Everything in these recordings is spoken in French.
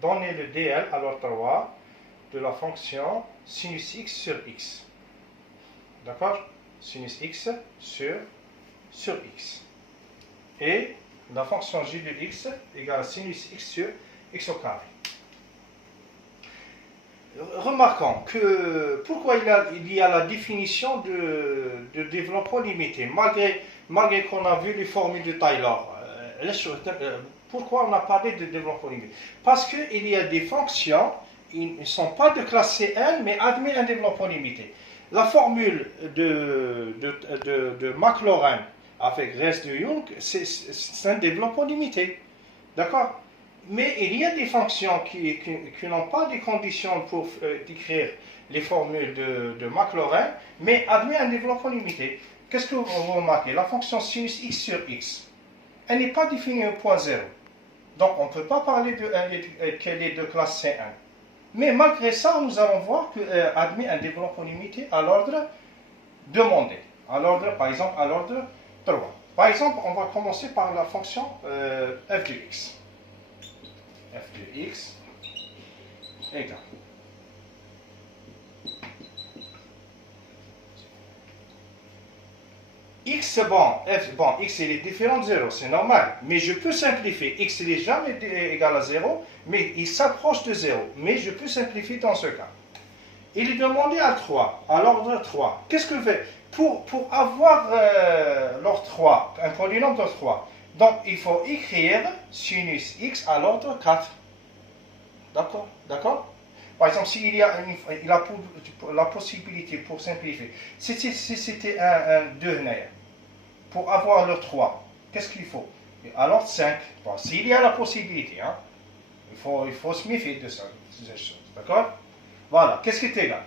donner le dl à l'ordre 3 de la fonction sinus x sur x. D'accord? Sinus x sur x. Et la fonction g de x égale sinus x sur x au carré. Remarquons que pourquoi il y a la définition de développement limité, malgré qu'on a vu les formules de Taylor. Pourquoi on a parlé de développement limité? Parce qu'il y a des fonctions, ils ne sont pas de classe CN, mais admettent un développement limité. La formule de Maclaurin avec reste de Young, c'est un développement limité. D'accord? Mais il y a des fonctions qui n'ont pas des conditions pour décrire les formules de Maclaurin, mais admettent un développement limité. Qu'est-ce que vous remarquez? La fonction sinus x sur x, elle n'est pas définie au point 0. Donc on ne peut pas parler qu'elle est de classe C1. Mais malgré ça, nous allons voir qu'elle admet un développement limité à l'ordre demandé. Par exemple, à l'ordre 3. Par exemple, on va commencer par la fonction f de x. F de x égale x, x il est différent de 0, c'est normal, mais je peux simplifier. X il n'est jamais égal à 0, mais il s'approche de 0, mais je peux simplifier dans ce cas. Il est demandé à 3, à l'ordre 3. Qu'est-ce que je fais pour avoir l'ordre 3, un polynôme de 3? Donc il faut écrire sinus x à l'ordre 4. D'accord? Par exemple, s'il y a la possibilité pour simplifier, si c'était un 2 pour avoir le 3, qu'est-ce qu'il faut? Alors 5. Bon, s'il y a la possibilité, hein, il faut se méfier de ça. D'accord? Voilà, qu'est-ce qui est égal?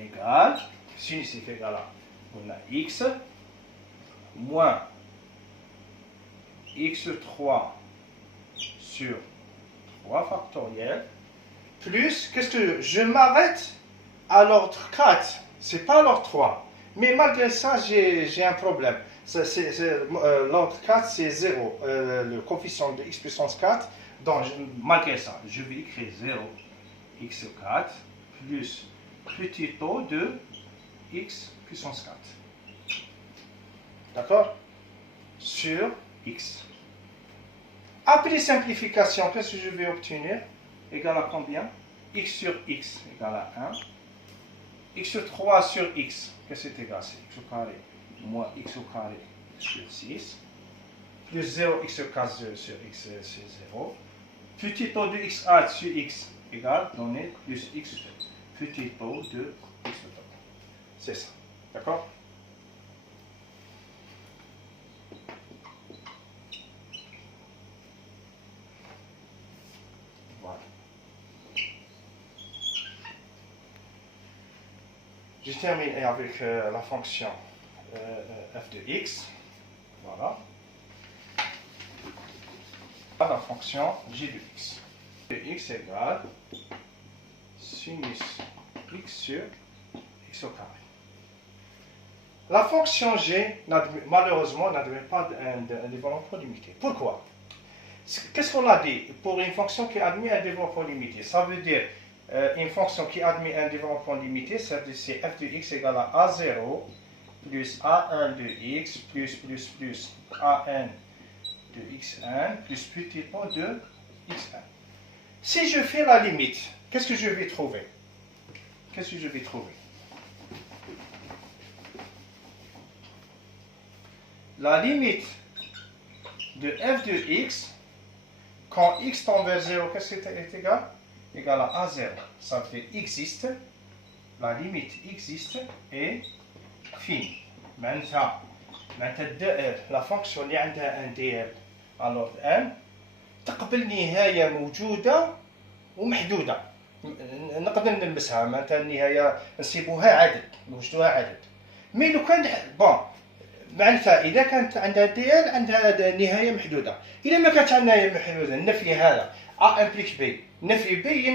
Égal, sinus est égal à, on a x moins x3 sur 3 factoriel, plus, qu'est-ce que je m'arrête à l'ordre 4, c'est pas l'ordre 3, mais malgré ça, j'ai un problème. L'ordre 4, c'est 0, le coefficient de x puissance 4, donc malgré ça, je vais écrire 0, x4, plus petit taux de x puissance 4. D'accord? Sur x. Après simplification, qu'est-ce que je vais obtenir? Égal à combien? X sur x égale à 1. X sur 3 sur x, qu'est-ce que c'est égal? C'est x au carré moins x au carré sur 6. Plus 0, x sur 4 sur x, c'est 0. Petit taux de x1 sur x égale, donné, plus x petit taux de x. C'est ça. D'accord? Je termine avec la fonction f de x. Voilà. La fonction g de x. De x égale sinus x sur x au carré. La fonction g, malheureusement, n'admet pas un développement limité. Pourquoi? Qu'est-ce qu'on a dit? Pour une fonction qui admet un développement limité, ça veut dire une fonction qui admet un développement limité, c'est f de x égale à a0 plus a1 de x plus a1 de x1 plus petit pot de x1. Si je fais la limite, qu'est-ce que je vais trouver? La limite de f de x, quand x tend vers 0, qu'est-ce que c'est égal? Égal à a0. Ça fait existe, la limite existe et finie. معناتها la fonction اللي عندها ان دي ال alors n تقبل نهايه موجوده ومحدوده نقدر نلمسها معناتها النهايه نسيبوها عدد نوجدوها عدد مي لو كان بون معناتها اذا كانت عندها دي ال عندها نهايه محدوده اذا ما كانتش عندها نهايه محدوده النفي هذا ا امبليك بي نفي بي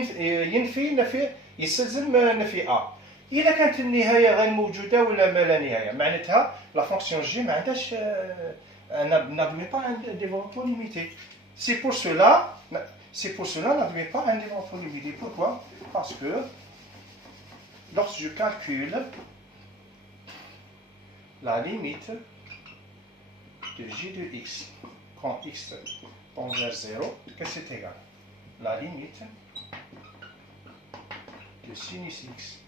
ينفي نفي يستلزم نفي ا إذا كانت النهاية غير موجودة ولا ما لا نهاية معناتها لا فونكسيون جي ما عندهاش n'admet pas un développement limité. C'est pour cela, n'admet pas un élément polymédie. Pourquoi? Parce que lorsque je calcule la limite de j de x quand x tend vers 0, qu'est-ce que c'est égal? La limite de sinus x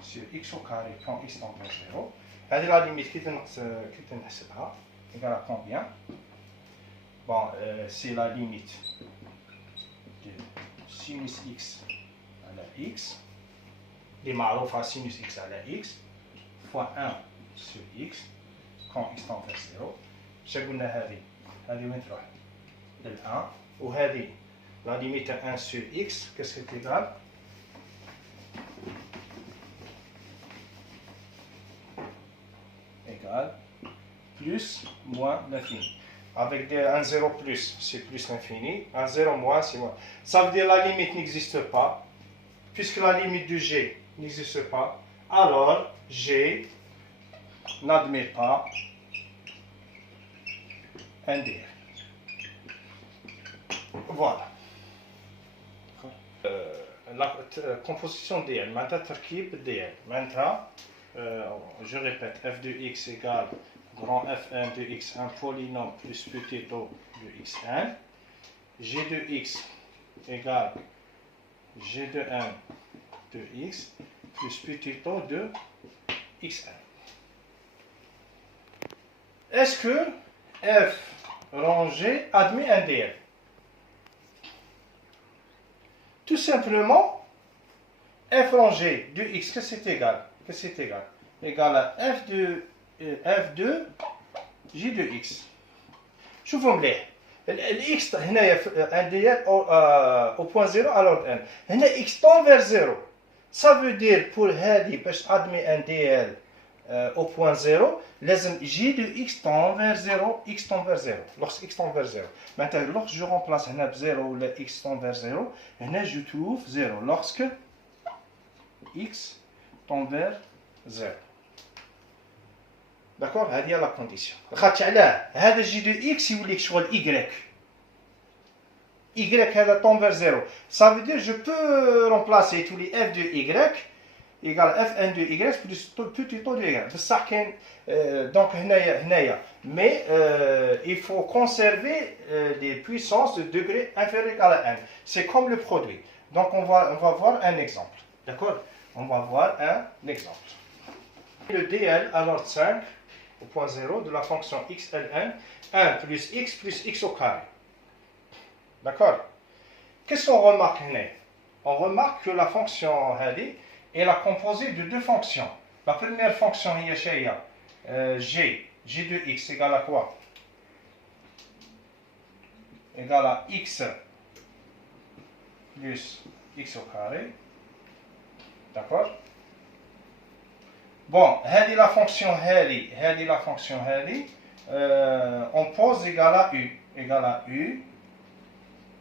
sur x au carré quand x tend vers 0. هذه la limite qui تنحسبها égale à combien? Bon, c'est la limite de sinus x à la x, les معروفة sinus x à la x, fois 1 sur x quand x tend vers 0. شو قلنا هذه وين تروح؟ لل 1 وهذه la limite à 1 sur x, qu'est-ce que c'est égal? Égal plus moins l'infini. Avec un 0 plus, c'est plus l'infini. Un 0 moins, c'est moins. Ça veut dire que la limite n'existe pas. Puisque la limite de g n'existe pas, alors g n'admet pas un dl. Voilà. La composition dl. Maintenant, terkib dl. Maintenant, je répète, f de x égale grand Fn de x, un polynôme plus petit o de xn. G de x égale g de n de x plus petit o de xn. Est-ce que f rangé admet un dl? Tout simplement, f rangé de x, que c'est égal? Que c'est égal? Égal à f de j de x. شوفوا مليح الاكس هنايا ان دي ال au point 0 alors n. هنا x tend vers 0. Ça veut dire pour هذه باش ادمي ان دي ال au point 0 لازم j de x tend vers 0, x tend vers 0. Lorsque x tend vers 0. Maintenant lorsque je remplace هنا ب 0 ولا x tend vers 0, هنا je trouve 0 lorsque x tend vers 0. D'accord? هذه هي لا كونديسيون. خاطش علاه هذا جي دو اكس يوليك شغل y. y هذا tend vers 0. Ça veut dire je peux remplacer tous les f de y égale fn de y plus petit o de y. بصح كاين donc هنايا mais il faut conserver les puissances de degré inférieur à la n. C'est comme le produit. Donc on va voir un exemple. D'accord? On va voir un exemple. Le dl alors 5 au point 0 de la fonction x ln 1 plus x au carré. D'accord? Qu'est-ce qu'on remarque là? On remarque que la fonction هذه est la composée de deux fonctions. La première fonction هي شيء g de x égale à quoi? Égale à x plus x au carré. D'accord? Bon, هذه la fonction هذه la fonction on pose égal à u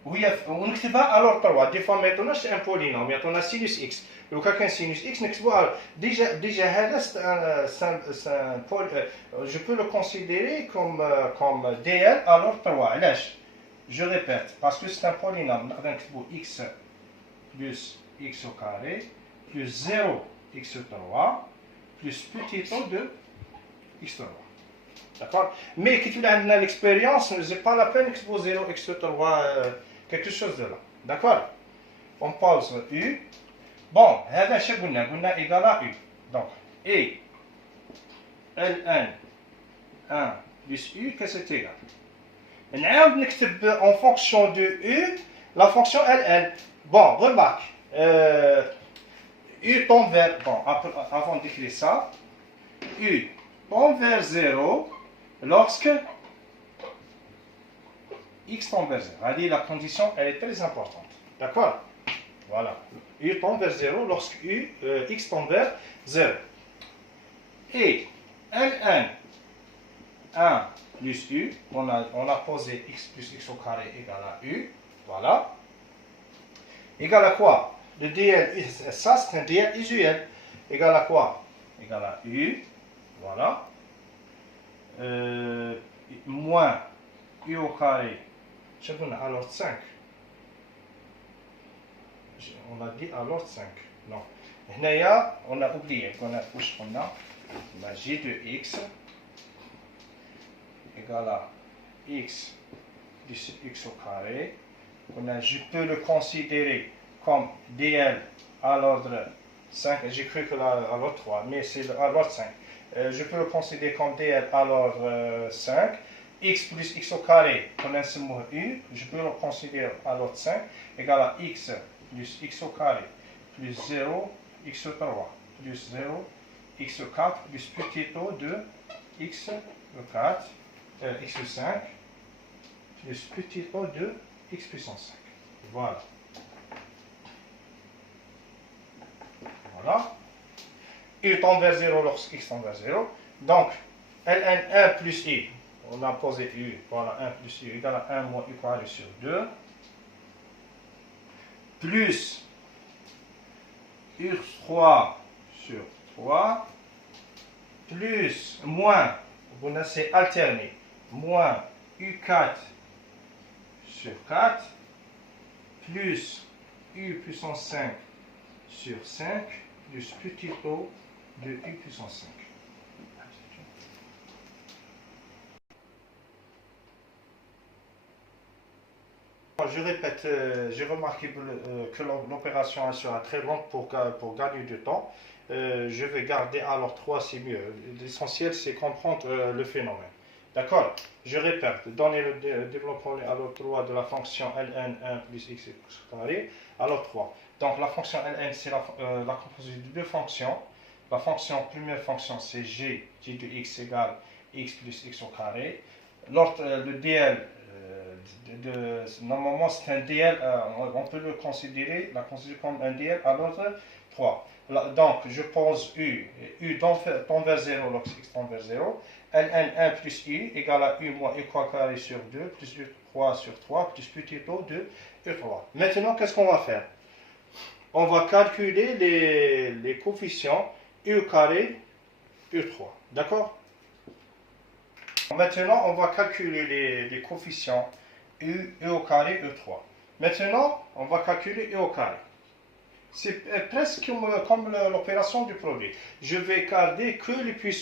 ونكتبها alors 3. Des fois ما يعطوناش un polynôme, يعطونا sinus x. لو كان sinus x نكتبوها déjà هذا je peux le considérer comme dl alors 3. علاش؟ Je répète, parce que c'est un polynôme. نقدر نكتبو x plus x au carré plus 0 x3 plus petit o de x3. D'accord? Mais quand tu as l'expérience, ce n'est pas la peine que tu poses 0 x3, quelque chose de là. D'accord? On pose u. Bon, هذا شو قلنا égal à u. Donc, et ln 1 plus u, qu'est-ce que c'est égal? نعاود نكتب en fonction de u la fonction ln. Bon, remarque. U tend vers, bon, avant d'écrire ça, U tend vers 0 lorsque x tend vers 0. C'est-à-dire la condition, elle est très importante. D'accord? Voilà. U tend vers 0 lorsque x tend vers 0. Et ln 1 plus u, on a posé x plus x au carré égale à u. Voilà. Égal à quoi? Le dl, ça c'est un dl usuel. Égal à quoi? Égal à u. Voilà. Moins u au carré à l'ordre 5. On a dit à l'ordre 5. Non. Là, on a oublié qu'on a g de x égale à x plus x au carré. Je peux le considérer comme dl à l'ordre 5. J'ai cru que à l'ordre 3, mais c'est à l'ordre 5. Je peux le considérer comme dl à l'ordre 5. X plus x au carré, on a ce mot u, je peux le considérer à l'ordre 5, égale à x plus x au carré, plus 0, x au 3, plus 0, x au 4, plus petit o de x au 4, x au 5, plus petit o de x puissance 5. Voilà. Voilà. U tend vers 0 lorsque x tend vers 0. Donc, ln 1 plus i, on a posé u, voilà, 1 plus u égale à 1 moins u carré sur 2, plus u3 sur 3, plus, moins, c'est alterné, moins u4 sur 4, plus u puissance 5 sur 5, plus petit o de u puissance 5. Je répète, j'ai remarqué que l'opération sera très longue pour gagner du temps. Je vais garder alors 3, c'est mieux. L'essentiel, c'est comprendre le phénomène. D'accord? Je répète, donner le développement à l'ordre 3 de la fonction ln1 plus x carré à l'ordre 3. Donc la fonction ln, c'est la composite de deux fonctions. La première fonction, c'est g de x égale x plus x au carré. Le dl, normalement c'est un dl, on peut le considérer comme un dl à l'ordre 3. Donc je pose u tend vers 0 lorsque x tend vers 0, ln1 plus u égale à u moins u carré sur 2 plus u3 sur 3 plus petit o de u3. Maintenant, qu'est-ce qu'on va faire? On va calculer les coefficients u carré, u3. D'accord? Maintenant, on va calculer les coefficients u au carré, u3. Maintenant, on va calculer u au carré. C'est presque comme l'opération du produit. Je vais garder que les puissances.